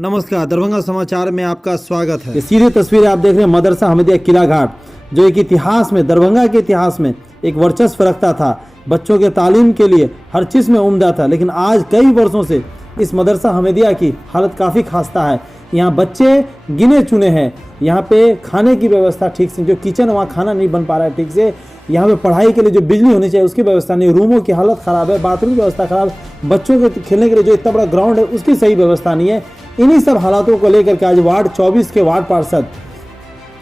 नमस्कार, दरभंगा समाचार में आपका स्वागत है। ये सीधी तस्वीरें आप देख रहे हैं मदरसा हमीदिया किला घाट, जो एक इतिहास में, दरभंगा के इतिहास में एक वर्चस्व रखता था। बच्चों के तालीम के लिए हर चीज़ में उम्दा था, लेकिन आज कई वर्षों से इस मदरसा हमीदिया की हालत काफ़ी खास्ता है। यहाँ बच्चे गिने चुने हैं, यहाँ पे खाने की व्यवस्था ठीक से, जो किचन वहाँ खाना नहीं बन पा रहा है ठीक से, यहाँ पे पढ़ाई के लिए जो बिजली होनी चाहिए उसकी व्यवस्था नहीं, रूमों की हालत ख़राब है, बाथरूम की व्यवस्था ख़राब, बच्चों के खेलने के लिए जो इतना बड़ा ग्राउंड है उसकी सही व्यवस्था नहीं है। इन्हीं सब हालातों को लेकर के आज वार्ड 24 के वार्ड पार्षद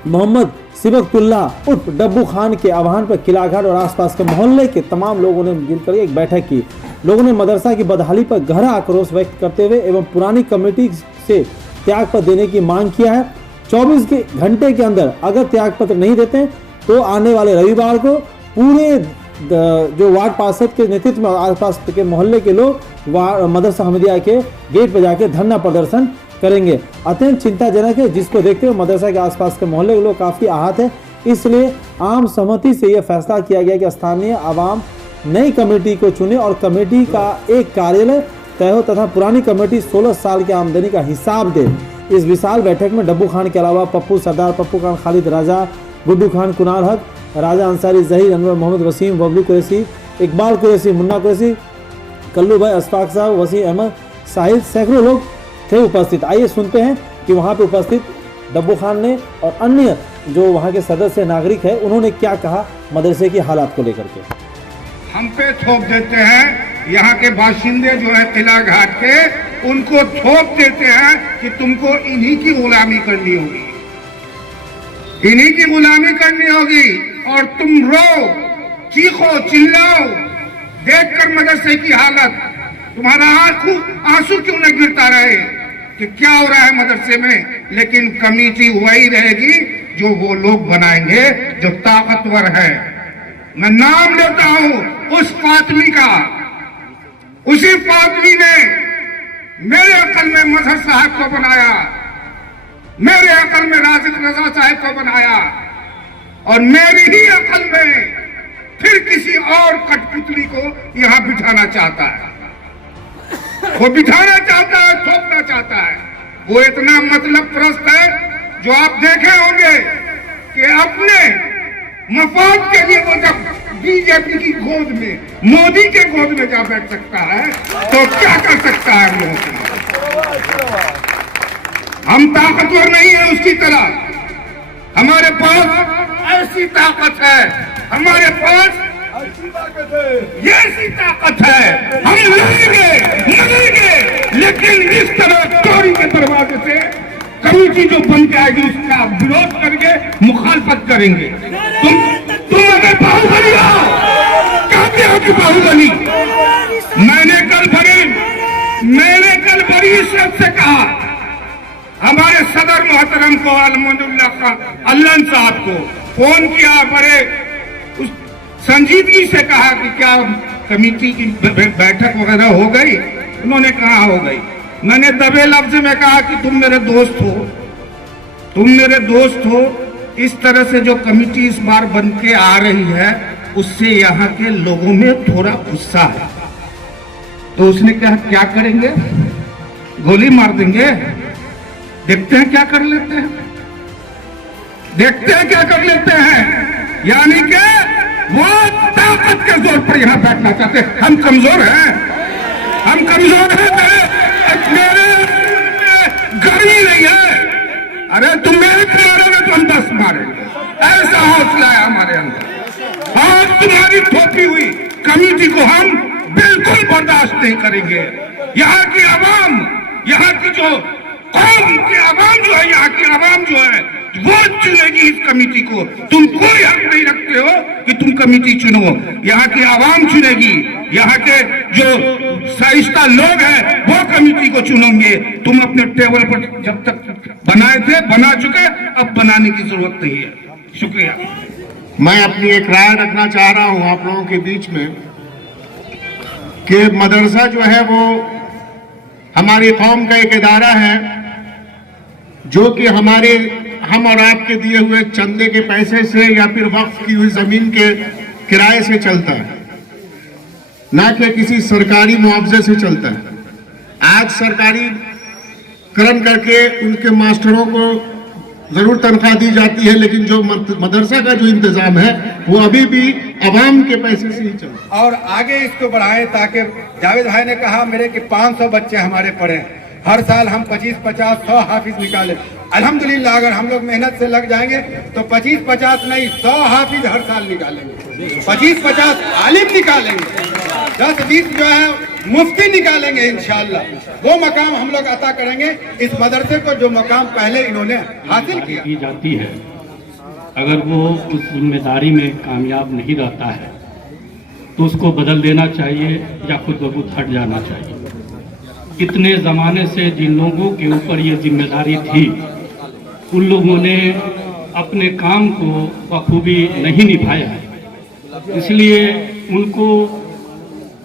मोहम्मद सिबकतुल्ला उर्फ डब्बू खान के आह्वान पर किलाघाट और आसपास के मोहल्ले के तमाम लोगों ने मिलकर एक बैठक की। लोगों ने मदरसा की बदहाली पर गहरा आक्रोश व्यक्त करते हुए एवं पुरानी कमेटी से त्यागपत्र देने की मांग किया है। 24 घंटे के अंदर अगर त्यागपत्र नहीं देते तो आने वाले रविवार को पूरे जो वार्ड पार्षद के नेतृत्व में आसपास के मोहल्ले के लोग मदरसा हमीदिया के गेट पर जाके धरना प्रदर्शन करेंगे। अत्यंत चिंताजनक है, जिसको देखते हुए मदरसा के आसपास के मोहल्ले के लोग काफ़ी आहत है। इसलिए आम सहमति से यह फैसला किया गया कि स्थानीय आवाम नई कमेटी को चुने और कमेटी का एक कार्यालय तय हो तथा पुरानी कमेटी 16 साल की आमदनी का हिसाब दे। इस विशाल बैठक में डब्बू खान के अलावा पप्पू सरदार, पप्पू खान, खालिद राजा, गुड्डू खान, कुनाल हक, राजा अंसारी, जहीर, अनवर, मोहम्मद वसीम, बबलू कुरैशी, इकबाल कुरैशी, मुन्ना कुरैशी, कल्लू भाई, अशफाक साहब, वसी अहमद, साहिद, सैकड़ों लोग थे उपस्थित। आइए सुनते हैं कि वहाँ पे उपस्थित डब्बू खान ने और अन्य जो वहाँ के सदस्य नागरिक है उन्होंने क्या कहा मदरसे की हालात को लेकर के। हम पे थोप देते हैं, यहाँ के बाशिंदे जो है किला घाट के, उनको थोप देते हैं कि तुमको इन्हीं की गुलामी करनी होगी, इन्हीं की गुलामी करनी होगी। और तुम रो, चीखो, चिल्लाओ, देखकर मदरसे की हालत, तुम्हारा आंसू क्यों न गिरता रहे कि क्या हो रहा है मदरसे में। लेकिन कमेटी वही रहेगी जो वो लोग बनाएंगे जो ताकतवर है। मैं नाम लेता हूं उस फातमी का, उसी फातमी ने मेरे अकल में मजहर साहब को बनाया, मेरे अकल में राशिद रजा साहब को बनाया, और मेरी ही अकल में फिर किसी और कठपुतली को यहां बिठाना चाहता है। वो बिठाना चाहता है, थोपना चाहता है। वो इतना मतलब प्रस्त है जो आप देखे होंगे कि अपने मफाद के लिए वो जब बीजेपी की गोद में, मोदी के गोद में जा बैठ सकता है तो क्या कर सकता है हम लोगों के। हम ताकतवर नहीं है उसकी तरह, हमारे पास ऐसी ताकत है, हमारे पास ऐसी ताकत है, हम लड़ेंगे, लेकिन इस तरह चोरी के दरवाजे से कमेटी जो बन जाएगी उसका विरोध करके मुखालफत करेंगे। तुम अगर बाहुबली हो, कहते हो कि बाहुबली, मैंने कल बड़ी इज्जत से कहा हमारे सदर मोहतरम को अलहमदुल्लाह का अल्लाह साहब को फोन किया, बड़े उस संजीदगी से कहा कि क्या कमेटी की बैठक वगैरह हो गई। उन्होंने कहा हो गई। मैंने दबे लफ्ज में कहा कि तुम मेरे दोस्त हो, तुम मेरे दोस्त हो। इस तरह से जो कमेटी इस बार बन के आ रही है उससे यहाँ के लोगों में थोड़ा गुस्सा है। तो उसने कहा क्या करेंगे, गोली मार देंगे, देखते हैं क्या कर लेते हैं, देखते हैं क्या कर लेते हैं। यानी कि वो ताकत के जोर पर यहाँ बैठना चाहते हैं। हम कमजोर हैं, हम कमजोर हैं, मेरे गर्मी नहीं है। अरे तुम मेरे मारोगे तो हम 10 मारेंगे, ऐसा हौसला है हमारे अंदर। और तुम्हारी थोपी हुई कमेटी को हम बिल्कुल बर्दाश्त नहीं करेंगे। यहाँ की आवाम, यहाँ की जो कौम की आवाम जो है, यहाँ की आवाम जो है वो चुनेगी इस कमेटी को। तुम कोई हक नहीं रखते हो कि तुम कमेटी चुनो, यहाँ की आवाम चुनेगी। यहाँ के जो शाइस्ता लोग हैं वो कमेटी को चुनेंगे। तुम अपने टेबल पर जब तक बनाए थे बना चुके, अब बनाने की जरूरत नहीं है। शुक्रिया। मैं अपनी एक राय रखना चाह रहा हूं आप लोगों के बीच में कि मदरसा जो है वो हमारी कौम का एक इदारा है जो कि हम और आपके दिए हुए चंदे के पैसे से या फिर वक्फ की हुई जमीन के किराए से चलता है, ना कि किसी सरकारी मुआवजे से चलता है। आज सरकारी करण करके उनके मास्टरों को जरूर तनख्वाह दी जाती है, लेकिन जो मदरसा का जो इंतजाम है वो अभी भी अवाम के पैसे से ही चल रहा है। और आगे इसको बढ़ाएं ताकि जावेद भाई ने कहा मेरे कि 500 बच्चे हमारे पढ़े, हर साल हम 25-50-100 हाफिज निकालें। अल्हम्दुलिल्लाह अगर हम लोग मेहनत से लग जाएंगे तो 25-50 नहीं 100 हाफिज हर साल निकालेंगे, 25-50 आलिम निकालेंगे, 10-20 जो है मुफ्ती निकालेंगे इंशाअल्लाह। वो मकाम हम लोग अता करेंगे इस मदरसे को जो मकाम पहले इन्होंने हासिल किया। की जाती है, अगर वो उस जिम्मेदारी में कामयाब नहीं रहता है तो उसको बदल देना चाहिए या खुद ब खुद हट जाना चाहिए। इतने ज़माने से जिन लोगों के ऊपर ये जिम्मेदारी थी उन लोगों ने अपने काम को बखूबी नहीं निभाया है, इसलिए उनको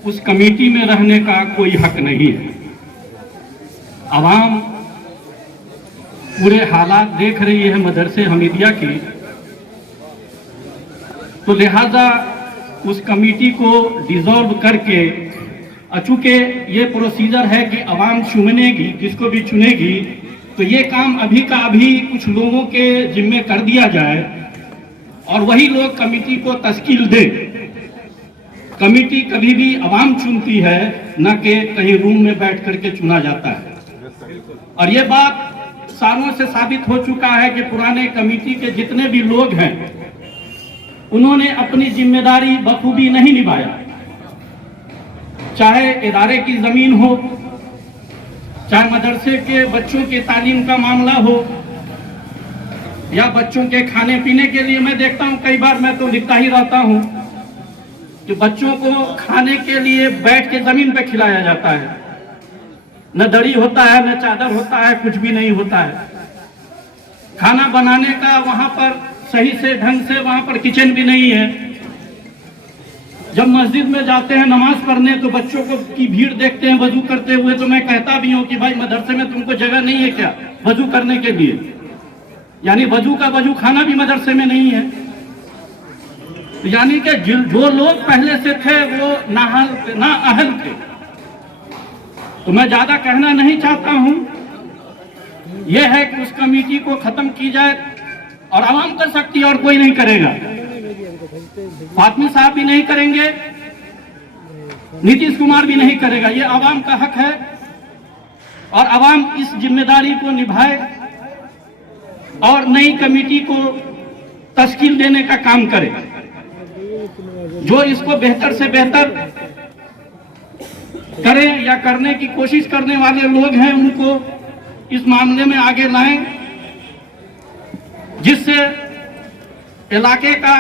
उस कमेटी में रहने का कोई हक नहीं है। आवाम पूरे हालात देख रही है मदरसे हमीदिया की, तो लिहाजा उस कमेटी को डिसॉल्व करके, चूंकि ये प्रोसीजर है कि आवाम चुनेगी, जिसको भी चुनेगी, तो ये काम अभी का अभी कुछ लोगों के जिम्मे कर दिया जाए और वही लोग कमेटी को तश्कील दे। कमेटी कभी भी आवाम चुनती है, न कि कहीं रूम में बैठ करके चुना जाता है। और ये बात सालों से साबित हो चुका है कि पुराने कमेटी के जितने भी लोग हैं उन्होंने अपनी जिम्मेदारी बखूबी नहीं निभाया, चाहे इदारे की जमीन हो, चाहे मदरसे के बच्चों के तालीम का मामला हो, या बच्चों के खाने पीने के लिए। मैं देखता हूं कई बार, मैं तो लिखता ही रहता हूं कि बच्चों को खाने के लिए बैठ के जमीन पे खिलाया जाता है, न दड़ी होता है, न चादर होता है, कुछ भी नहीं होता है। खाना बनाने का वहां पर सही से ढंग से वहां पर किचन भी नहीं है। जब मस्जिद में जाते हैं नमाज पढ़ने तो बच्चों को की भीड़ देखते हैं वजू करते हुए, तो मैं कहता भी हूं कि भाई मदरसे में तुमको जगह नहीं है क्या वजू करने के लिए? यानी वजू का वजू खाना भी मदरसे में नहीं है। यानी कि जो लोग पहले से थे वो ना अहल थे। तो मैं ज्यादा कहना नहीं चाहता हूं, यह है कि उस कमेटी को खत्म की जाए और आवाम कर सकती है और कोई नहीं करेगा। फातमी साहब भी नहीं करेंगे, नीतीश कुमार भी नहीं करेगा। ये आवाम का हक है और आवाम इस जिम्मेदारी को निभाए और नई कमेटी को तश्कील देने का काम करे। जो इसको बेहतर से बेहतर करें या करने की कोशिश करने वाले लोग हैं उनको इस मामले में आगे लाएं, जिससे इलाके का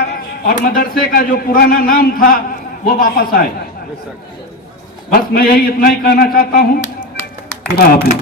और मदरसे का जो पुराना नाम था वो वापस आए। बस मैं यही इतना ही कहना चाहता हूं। खुदा हाफिज।